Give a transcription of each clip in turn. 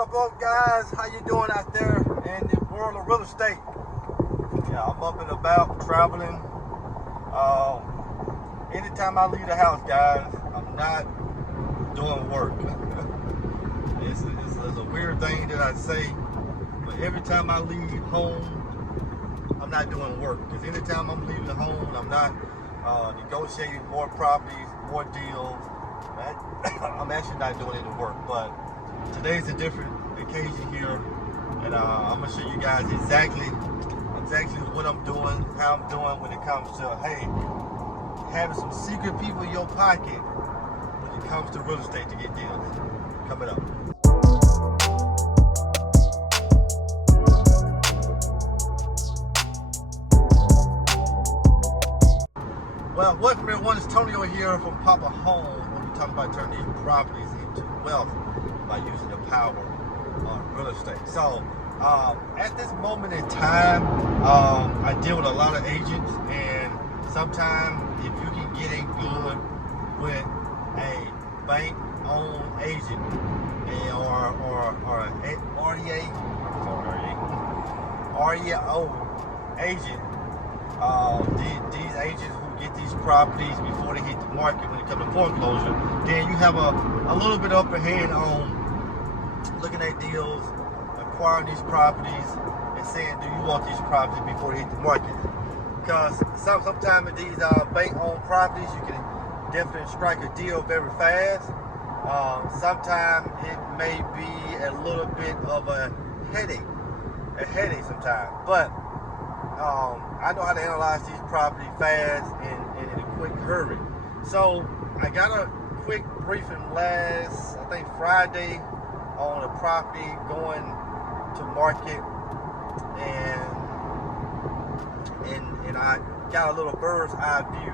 up, guys? How you doing out there in the world of real estate? Yeah, I'm up and about traveling. Anytime I leave the house, guys, I'm not doing work. It's a weird thing that I say, but every time I leave home, I'm not doing work. Because anytime I'm leaving home, I'm not negotiating more properties, more deals. I'm actually not doing any work. But today's a different occasion here, and I'm gonna show you guys exactly what I'm doing, how I'm doing when it comes to having some secret people in your pocket when it comes to real estate to get deals. Coming up. Well, welcome everyone. It's Antonio here from Poppa Home. We're talking about turning these properties into wealth by using the power of real estate. So, at this moment in time, I deal with a lot of agents, and sometimes if you can get in good with a bank-owned agent or an REO agent, these agents who get these properties before they hit the market when it comes to foreclosure, then you have a little bit upper hand on looking at deals, acquiring these properties, and saying, do you want these properties before they hit the market? Because sometimes with these bank-owned properties, you can definitely strike a deal very fast. Sometimes it may be a little bit of a headache sometimes, but I know how to analyze these properties fast and in a quick hurry. So I got a quick briefing last, I think Friday, on a property going to market, and I got a little bird's eye view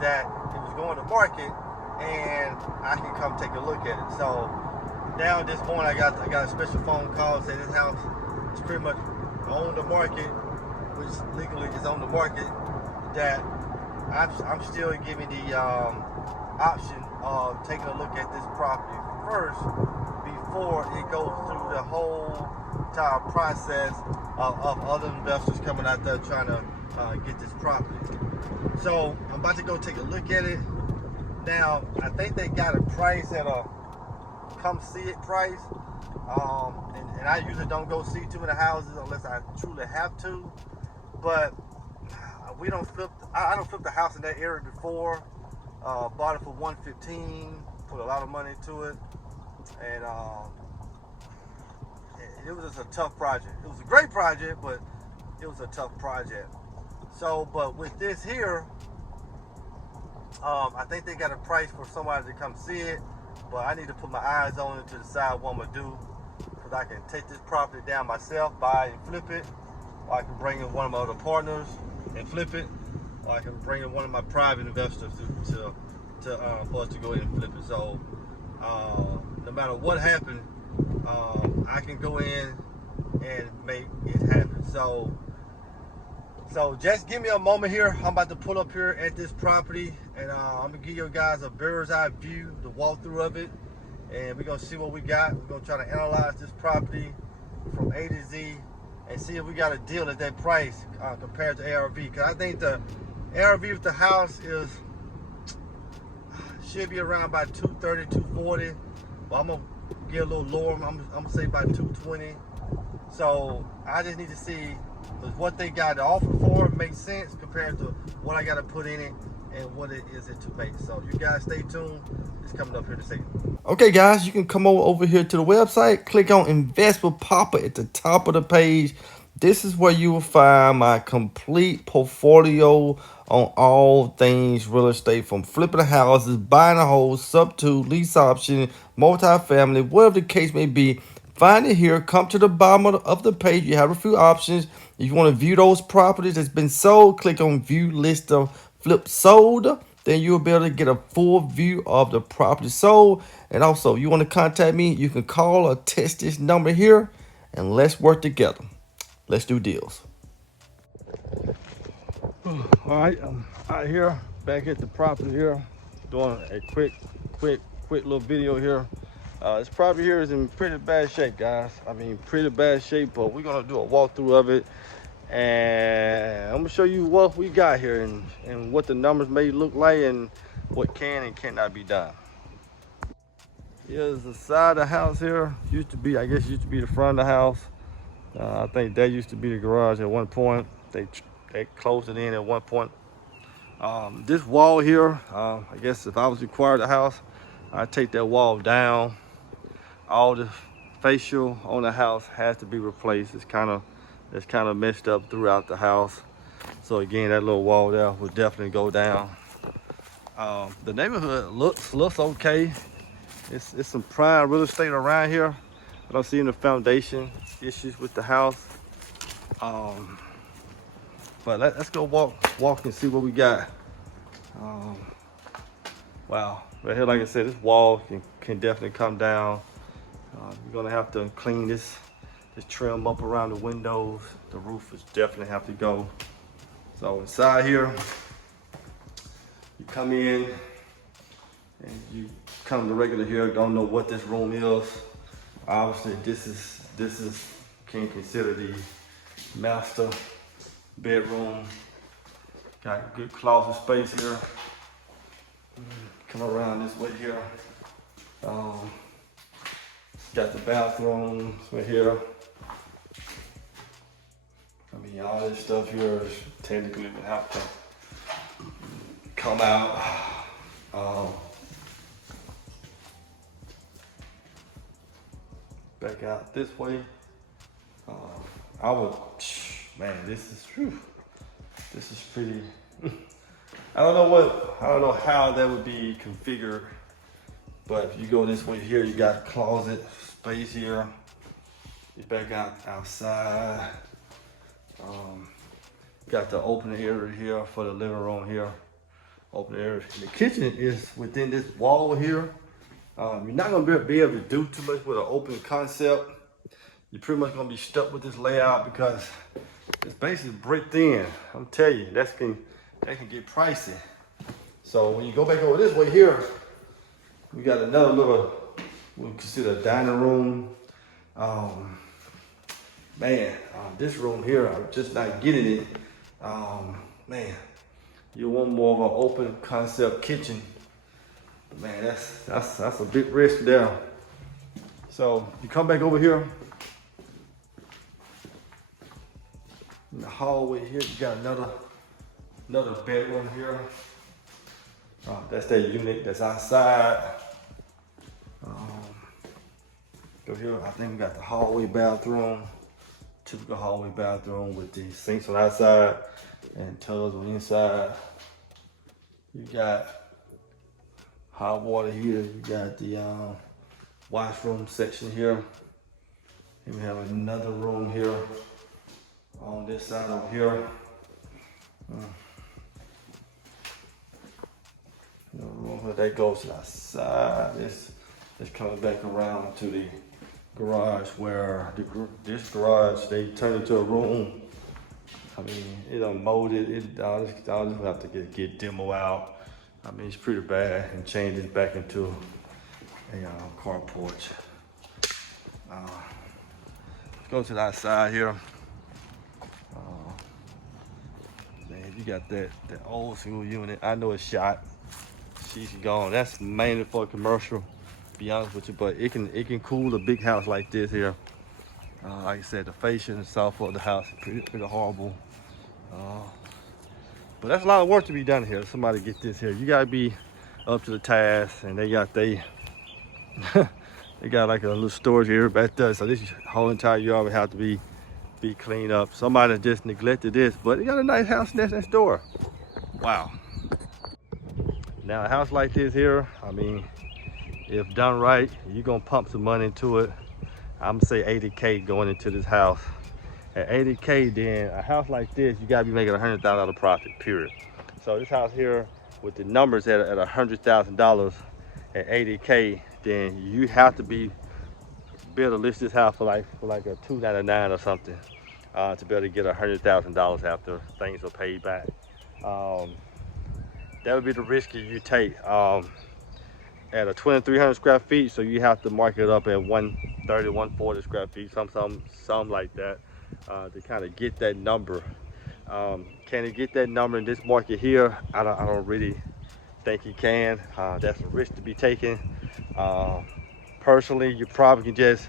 that it was going to market, and I can come take a look at it. So now this morning I got a special phone call saying this house is pretty much on the market, which legally is on the market, that I'm still giving the option of taking a look at this property first before it goes through the whole entire process of other investors coming out there trying to get this property. So I'm about to go take a look at it. Now, I think they got a price at a come see it price. And I usually don't go see too many houses unless I truly have to. But we don't flip. I don't flip the house in that area before. Bought it for $115. Put a lot of money into it, and it was just a tough project. It was a great project, but it was a tough project. So, but with this here, I think they got a price for somebody to come see it. But I need to put my eyes on it to decide what I'm gonna do, because I can take this property down myself, buy and flip it. Or I can bring in one of my other partners and flip it, or I can bring in one of my private investors for us to go ahead and flip it. So no matter what happened, I can go in and make it happen. So just give me a moment here. I'm about to pull up here at this property, and I'm gonna give you guys a bird's eye view, the walkthrough of it, and we're gonna see what we got. We're gonna try to analyze this property from A to Z and see if we got a deal at that price compared to ARV. Because I think the ARV with the house should be around about 230, 240. But I'm gonna get a little lower. I'm gonna say about 220. So I just need to see does what they got to offer for it make sense compared to what I got to put in it and what it is to make. So you guys stay tuned. It's coming up here in a second. Okay, guys, you can come over here to the website, click on Invest with Poppa at the top of the page. This is where you will find my complete portfolio on all things real estate, from flipping houses, buying a whole, sub to lease option, multifamily, whatever the case may be. Find it here. Come to the bottom of the page. You have a few options. If you want to view those properties that's been sold, click on View List of Flip Sold. Then you'll be able to get a full view of the property sold. And also, if you want to contact me, you can call or text this number here, and let's work together. Let's do deals. All right, I'm out here, back at the property here, doing a quick little video here. This property here is in pretty bad shape, guys. I mean, pretty bad shape, but we're gonna do a walkthrough of it. And I'm gonna show you what we got here and what the numbers may look like and what can and cannot be done. Here's the side of the house here. Used to be, I guess, used to be the front of the house. I think that used to be the garage at one point. They closed it in at one point. This wall here, I guess if I was required the house, I'd take that wall down. All the facial on the house has to be replaced. It's kind of messed up throughout the house. So again, that little wall there will definitely go down. The neighborhood looks okay. It's some prime real estate around here. I don't see any foundation issues with the house. But let's go walk and see what we got. Wow, right here, like I said, this wall can definitely come down. You're gonna have to clean this trim up around the windows. The roof is definitely have to go. So inside here, you come in and you come to regular here, don't know what this room is. Obviously, this is can consider the master bedroom. Got good closet space here. Come around this way here. Got the bathroom right here. I mean, all this stuff here is technically gonna have to come out. Back out this way. I would, man, this is pretty. I don't know how that would be configured, but if you go this way here, you got closet space here. You back outside. Got the open area here for the living room here. Open area. The kitchen is within this wall here. You're not gonna be able to do too much with an open concept. You're pretty much gonna be stuck with this layout because it's basically bricked in. I'm telling you, that can get pricey. So when you go back over this way here, we got another little, we consider a dining room. This room here, I'm just not getting it. Man, you want more of an open concept kitchen. But man, that's a big risk there. So you come back over here. In the hallway here, you got another bedroom here. That's that unit that's outside. Go here, I think we got the hallway bathroom. Typical hallway bathroom with the sinks on the outside and tubs on the inside. You got hot water here. You got the washroom section here. And we have another room here on this side over here. The room that goes to the side. It's coming back around to the garage where this garage they turned into a room. I mean, it unmolded. I'll just have to get demo out. I mean, it's pretty bad and change it back into a carport. Let's go to the outside here. Man, you got that old school unit. I know it's shot. She's gone. That's mainly for commercial, to be honest with you, but it can cool a big house like this here. Like I said, the fascia and stuff of the house is pretty horrible. But that's a lot of work to be done here. Somebody get this here. You gotta be up to the task, and they got they got like a little storage area back there. So this whole entire yard would have to be cleaned up. Somebody just neglected this, but they got a nice house next door. Wow. Now a house like this here, I mean, if done right, you're gonna pump some money into it. I'm gonna say 80K going into this house. At 80K, then a house like this, you gotta be making $100,000 profit, period. So this house here, with the numbers at $100,000 at 80K, then you have to be able to list this house for like a $299 or something to be able to get $100,000 after things are paid back. That would be the risk you take. at a 2,300 square feet, so you have to mark it up at 130, 140 square feet, something like that, to kind of get that number. Can it get that number in this market here? I don't really think he can. That's a risk to be taken. Personally, you probably can just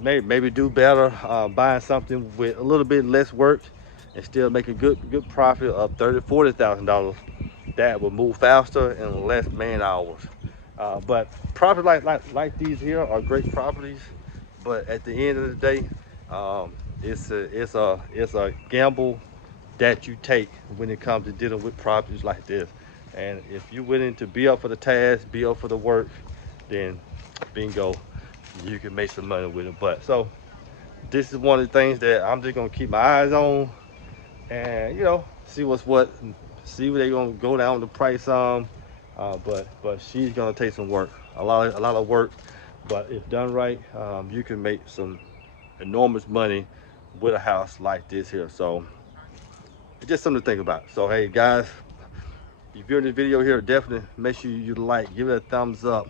maybe do better buying something with a little bit less work and still make a good profit of $30,000-$40,000. That will move faster and less man hours. But properties like these here are great properties, but at the end of the day, it's a gamble that you take when it comes to dealing with properties like this. And if you're willing to be up for the task, be up for the work, then bingo, you can make some money with it. But so this is one of the things that I'm just gonna keep my eyes on, and see what, see where they're gonna go down the price but she's gonna take some work, a lot of work, but if done right, you can make some enormous money with a house like this here. So it's just something to think about. So hey guys, if you're in this video here, definitely make sure you like, give it a thumbs up.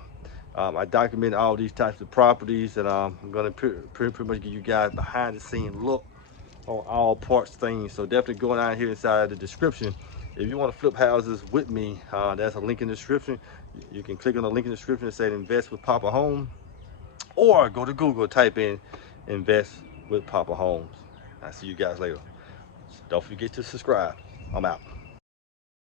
I document all these types of properties, and I'm gonna pretty much give you guys behind the scene look on all parts things. So definitely go down here inside the description. If you want to flip houses with me, there's a link in the description. You can click on the link in the description and say invest with Poppa Home, or go to Google, type in invest with Poppa Homes. I'll see you guys later. Don't forget to subscribe. I'm out.